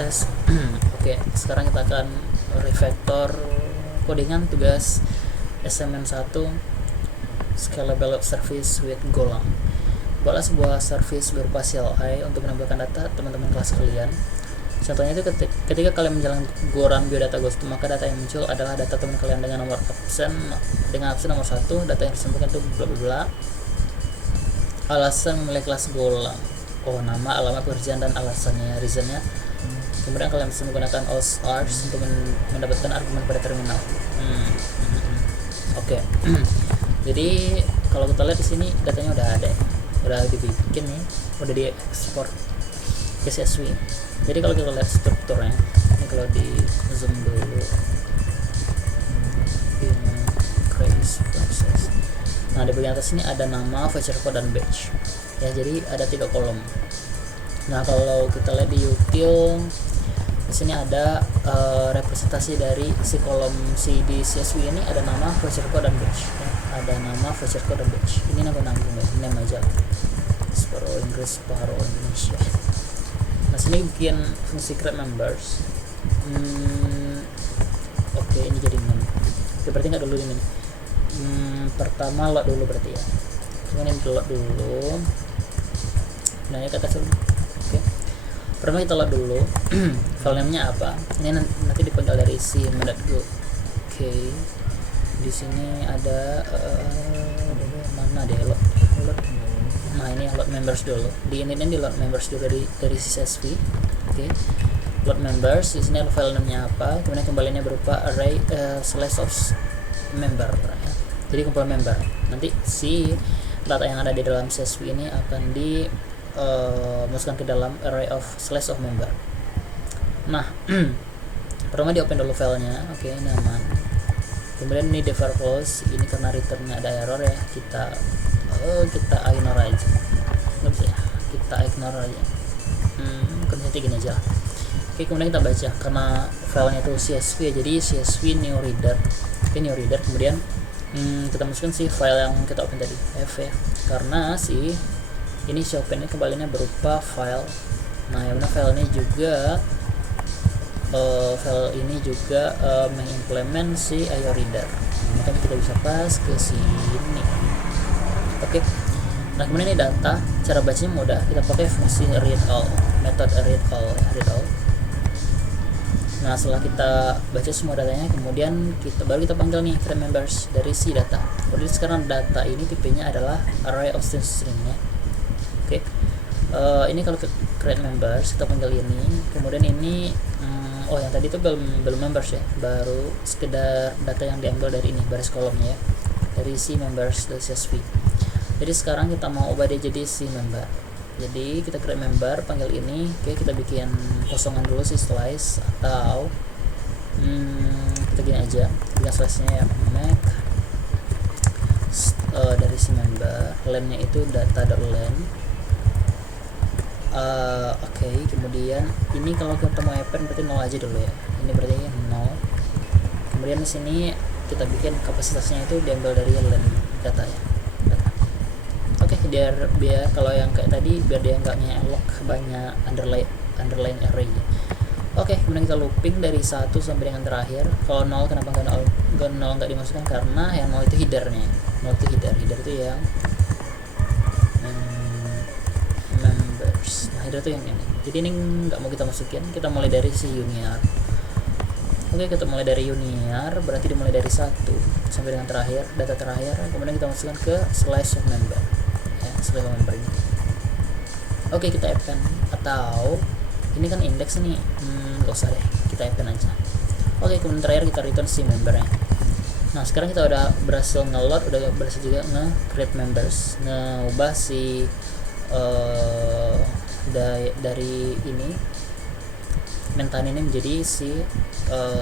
tes. Oke, sekarang kita akan refactor codingan tugas SMN1 Scalable Service with Golang. Buatlah sebuah service berupa CLI untuk menambahkan data teman-teman kelas kalian. Contohnya itu ketika kalian menjalankan Golang biodata Ghost, maka data yang muncul adalah data teman kalian dengan nomor absen nomor 1, data yang disampaikan itu bla bla bla. Alasan memilih kelas Golang, nama, alamat pekerjaan, dan alasannya, reasonnya. Kemudian kalian bisa menggunakan OSRs untuk mendapatkan argumen pada terminal. Oke. Jadi kalau kita lihat di sini datanya udah ada, udah dibikin nih, udah diekspor ke CSV. Jadi kalau kita lihat strukturnya, ini kalau di zoom dulu, increase process. Nah, di bagian atas ini ada nama, feature code, dan batch. Ya, jadi ada 3 kolom. Nah, kalau kita lihat di util, di sini ada representasi dari si kolom di CSV ini, ada nama, feature code, dan batch. Ya, ada nama, feature code, dan batch. Ini nanggung ya, ini nama aja. Separuh Inggris, separuh Indonesia. Nah, sini bikin fungsi create members. Oke, ini jadi men. Oke, berarti nggak dulu ini. Pertama load dulu berarti ya. Cuman ini load dulu. Nah, ya kata dulu. Oke. Pertama kita load dulu. File name-nya apa? Ini nanti dipanggil dari si .go. Oke. Di sini ada mana deh load. Nah, ini load members dulu. Di load members dulu dari CSV. Oke. Load members, di sini ada file name-nya apa? Kemudian kembaliannya berupa array slash of member ya. Jadi kumpulan member. Nanti si data yang ada di dalam CSV ini akan dimasukkan ke dalam array of slash of member. Nah, pertama di open dulu filenya. Oke, ini aman. Kemudian ini defer close. Ini karena returnnya ada error ya, kita ignore aja. Nggak bisa ya, kita ignore aja. Kerjanya gini aja. Oke, kemudian kita baca karena filenya itu CSV ya, jadi CSV new reader. Oke, new reader. Kemudian kita masukkan si file yang kita open tadi, f ya, karena si open ini kembalinya berupa file. Nah, yang mana file ini juga mengimplement si IO reader. Maka kita bisa pas ke sini. Oke. Nah, kemudian ini data, cara bacanya mudah, kita pakai fungsi read all, metode read all. Nah, setelah kita baca semua datanya, kemudian baru kita panggil nih create members dari si data. Kemudian sekarang data ini tipenya adalah array of string ya. Oke. Ini kalau create members kita panggil ini, kemudian ini yang tadi itu belum members ya, baru sekedar data yang diambil dari ini baris kolomnya ya, dari si members dari CSV. Jadi sekarang kita mau ubah dia jadi si member. Jadi kita create member, panggil ini. Oke, kita bikin kosongan dulu si slice, atau kita gini aja, bikin slice nya ya, make dari si member, len-nya itu data.len. Oke, kemudian ini kalau kita mau append berarti 0 aja dulu ya. Ini berarti 0. Kemudian di sini kita bikin kapasitasnya itu diambil dari len data ya. Biar kalau yang kayak tadi biar dia nggak nge-alloc banyak underline array. Oke, kemudian kita looping dari 1 sampai dengan terakhir. Kalau 0 kenapa nggak dimasukkan? Karena yang 0 itu headernya. 0 itu header itu yang members. Nah, header itu yang ini. Jadi ini nggak mau kita masukin. Kita mulai dari si uniar. Oke, kita mulai dari uniar, berarti dimulai dari 1 sampai dengan terakhir, data terakhir. Kemudian kita masukkan ke slash of member. Slash of member ini. Oke, kita append, atau ini kan index nih, nggak usah deh, kita append aja. Oke, kemudian terakhir kita return si membernya. Nah, sekarang kita udah berhasil nge-load, udah berhasil juga nge-create members, nge-ubah si dari ini mentan ini menjadi si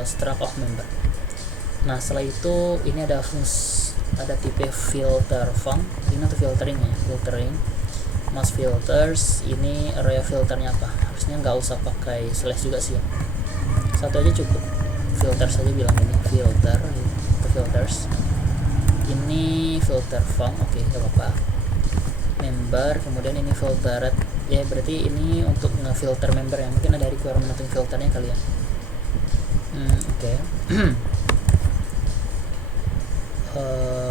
struct of member. Nah, setelah itu ini ada tipe filter func, ini untuk filtering ya, filtering mass filters. Ini array filternya apa? Harusnya nggak usah pakai slash juga sih ya, satu aja cukup, filter saja, bilang ini filter untuk filters. Ini filter func, oke, nggak apa-apa. Member, kemudian ini filtered ya berarti ini untuk ngefilter member ya, mungkin ada requirement untuk filternya kali ya. Oke.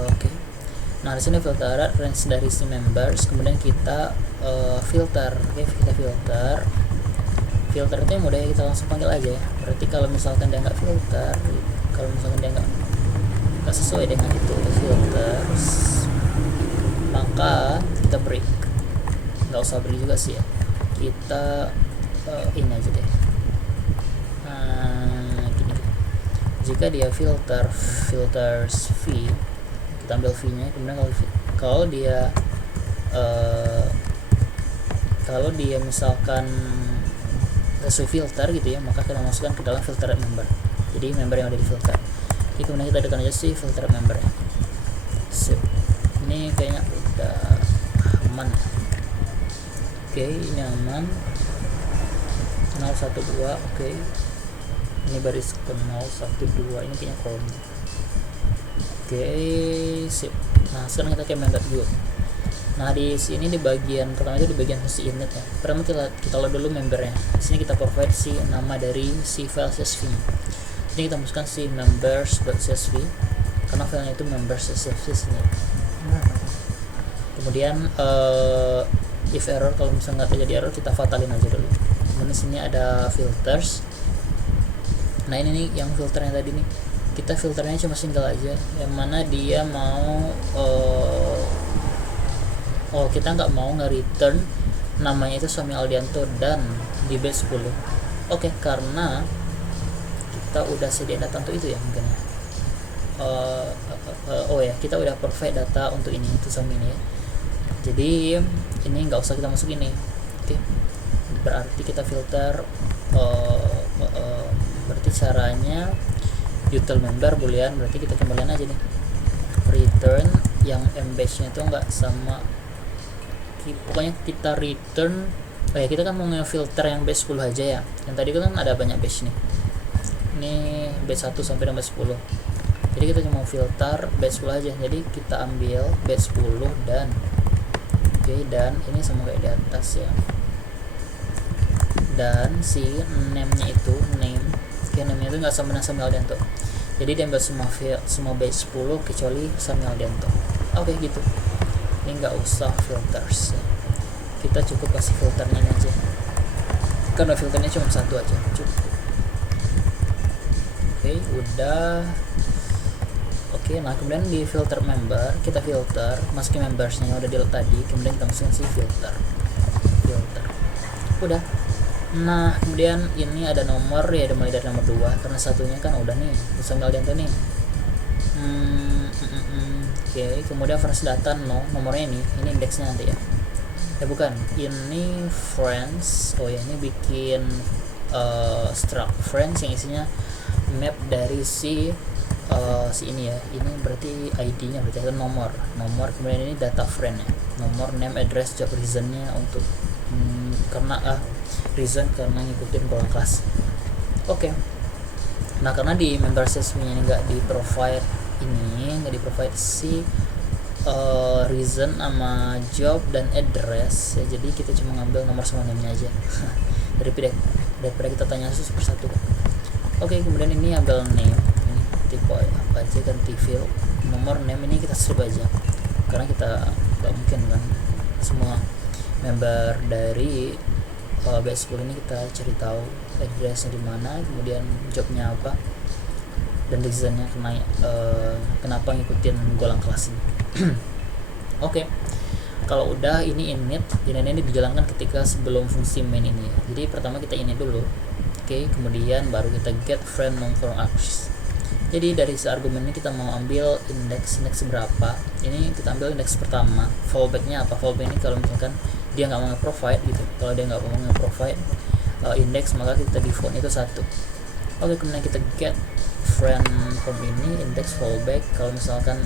Oke. Nah di sini filter range dari si members, kemudian kita filter. Oke, kita filter itu yang mudah, kita langsung panggil aja ya. Berarti kalau misalkan dia nggak filter, kalau misalkan dia nggak sesuai dengan itu filters, maka kita break. Nggak usah break juga sih ya, kita ini aja deh. Gini. Jika dia filters v, kita ambil v nya, kemudian kalau dia misalkan sesuai filter gitu ya, maka kita masukkan ke dalam filter member, jadi member yang ada di filter. Jadi kemudian kita tekan aja si filter member ya. Sip. Ini kayaknya udah aman. Oke, ini aman. 012. Oke. Ini baris ke 012, ini kayaknya kolom. Oke, sip. Nah, sekarang kita ke member.view. Nah, di sini di bagian pertama itu di bagian fungsi init ya. Pertama kita load dulu membernya. Di sini kita provide si nama dari si file CSV. Ini kita masukkan si members.csv karena filenya itu members.csv sini. Kemudian if error, kalau misalnya nggak terjadi error, kita fatalin aja dulu. Kemudian di sini ada filters. Nah ini nih yang filternya tadi nih, kita filternya cuma single aja, yang mana dia mau kita nggak mau nge-return namanya itu Suami Aldianto dan di base 10. Oke, karena kita udah sedia data untuk itu ya mungkin ya. Kita udah provide data untuk ini, itu Suami ini ya. Jadi ini nggak usah kita masuk ini. Oke, berarti kita filter. Berarti caranya util member boolean, berarti kita kembalikan aja nih return yang embase nya itu nggak sama, pokoknya kita return kita kan mau ngefilter yang base 10 aja ya, yang tadi kan ada banyak base nih, ini base 1 sampai dengan base 10, jadi kita cuma filter base 10 aja. Jadi kita ambil base 10 dan dan ini sama kayak di atas ya, dan si name nya itu name nya itu nggak sama dengan Suami Aldianto, jadi dia ambil semua base 10 kecuali Suami Aldianto. Oke, gitu. Ini nggak usah filters ya. Kita cukup kasih filternya ini aja, karena filternya cuma satu aja cukup. Oke, udah. Oke, nah kemudian di filter member kita filter masukin membersnya yang udah di tadi, kemudian kita masukin si filter udah. Nah kemudian ini ada nomor ya, mulai dari nomor 2 karena satunya kan udah nih Suami Aldianto nih. Oke, kemudian first data nomornya ini indeksnya nanti ya. Bukan, ini friends. Oh ya, ini bikin struct friends yang isinya map dari si ini ya. Ini berarti ID-nya berarti itu nomor. Kemudian ini data friend ya. Nomor, name, address, job reason-nya untuk karena reason karena ngikutin golongan kelas. Oke. Nah, karena di member CSV-nya ini nggak di provide si reason sama job dan address ya, jadi kita cuma ngambil nomor sama name-nya aja daripada kita tanya satu persatu. Oke, kemudian ini ambil name, ini tipe apa aja, ganti field nomor, name ini kita strip aja karena kita nggak mungkin kan semua member dari base 10 ini kita cari tahu addressnya di mana, kemudian jobnya apa, dan reasonnya kenapa ngikutin golongan kelas ini. Oke. Kalau udah ini init dijalankan ketika sebelum fungsi main ini ya. Jadi pertama kita init dulu. Oke, kemudian baru kita get friend non from args. Jadi dari argumen ini kita mau ambil indeks berapa. Ini kita ambil indeks pertama. Fallbacknya apa? Fallback ini kalau misalkan dia nggak mau nge-provide gitu. Kalau dia nggak mau nge-provide indeks, maka kita default itu 1. Oke, kemudian kita get friend from ini index fallback. Kalau misalkan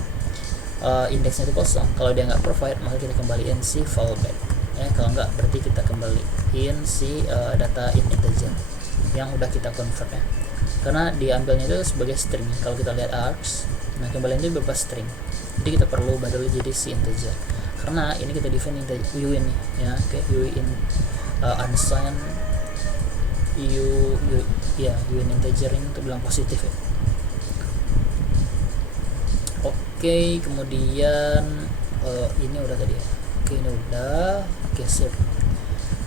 indeksnya itu kosong, kalau dia nggak provide, maka kita kembaliin si fallback ya. Kalau nggak, berarti kita kembaliin si data integer yang udah kita convert ya, karena diambilnya itu sebagai string. Kalau kita lihat args, nah kembaliin itu berupa string, jadi kita perlu ubah dulu jadi si integer. karena ini kita define uin nih ya. Oke, uin unsigned uin integer ini untuk bilang positif ya. Oke, kemudian ini udah tadi ya. Oke, ini udah. Oke, sip.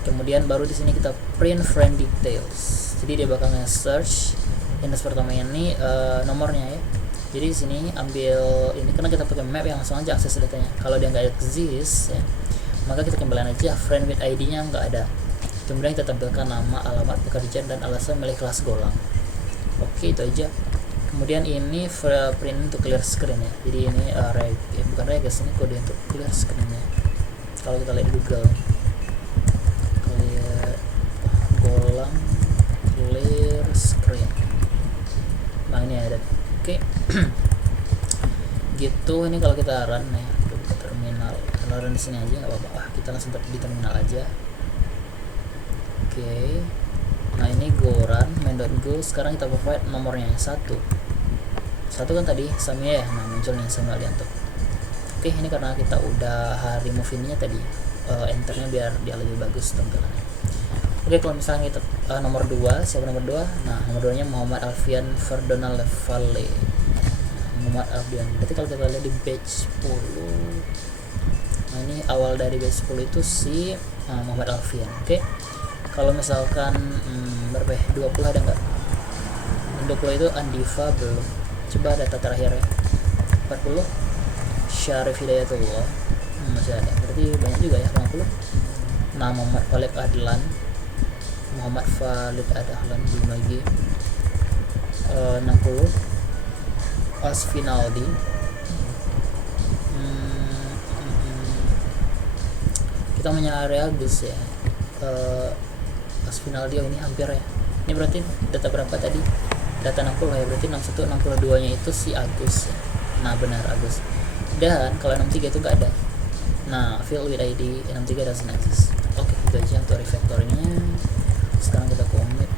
Kemudian baru di sini kita print friend details. Jadi dia bakal nge-search index pertama ini nomornya ya. Jadi di sini ambil ini karena kita pakai map yang langsung aja akses datanya. Kalau dia nggak exist ya, maka kita kembalikan aja friend with ID-nya nggak ada. Kemudian kita tampilkan nama, alamat pekerjaan, dan alasan milik kelas Golang. Oke, itu aja. Kemudian ini print untuk clear screen ya. Jadi ini bukan regex, ini kode untuk clear screen-nya. Kalau kita lihat di Google, Golang clear screen. Nah, ini ada. Oke. Gitu. Ini kalau kita run ya, ke terminal. Kalau run di sini aja nggak apa-apa. Kita langsung di terminal aja. Oke. Nah, ini go run main.go. Sekarang kita provide nomornya 1 kan tadi Samia ya. Nah, muncul nih Samia Alianto. Oke, ini karena kita udah remove ininya tadi, enternya biar dia lebih bagus tampilannya. Oke, kalau misalnya kita nomor 2, siapa nomor 2? Nah, nomor 2 nya Muhammad Alfian Ferdinand Valle. Muhammad Alfian. Berarti kalau kita lihat di batch 10, nah ini awal dari batch 10 itu si Muhammad Alfian. Oke. Kalau misalkan berapa ya? 20 ada nggak? 20 itu Andiva belum. Coba data terakhir ya. 40 Syarif Hidayatullah masih ada. Berarti banyak juga ya, 50. Nah, Muhammad Khalid Adlan, Muhammad Khalid Adlan belum lagi. 60 Asfinaldi. Kita punya area Agus ya. Asfinaldi ini hampir ya. Ini berarti data berapa tadi? Data 60 ya, berarti 61 62 nya itu si Agus ya. Nah, benar Agus. Dan kalau 63 itu enggak ada. Nah, field with ID 63 doesn't exist. Oke, itu aja untuk refactoringnya. Sekarang kita commit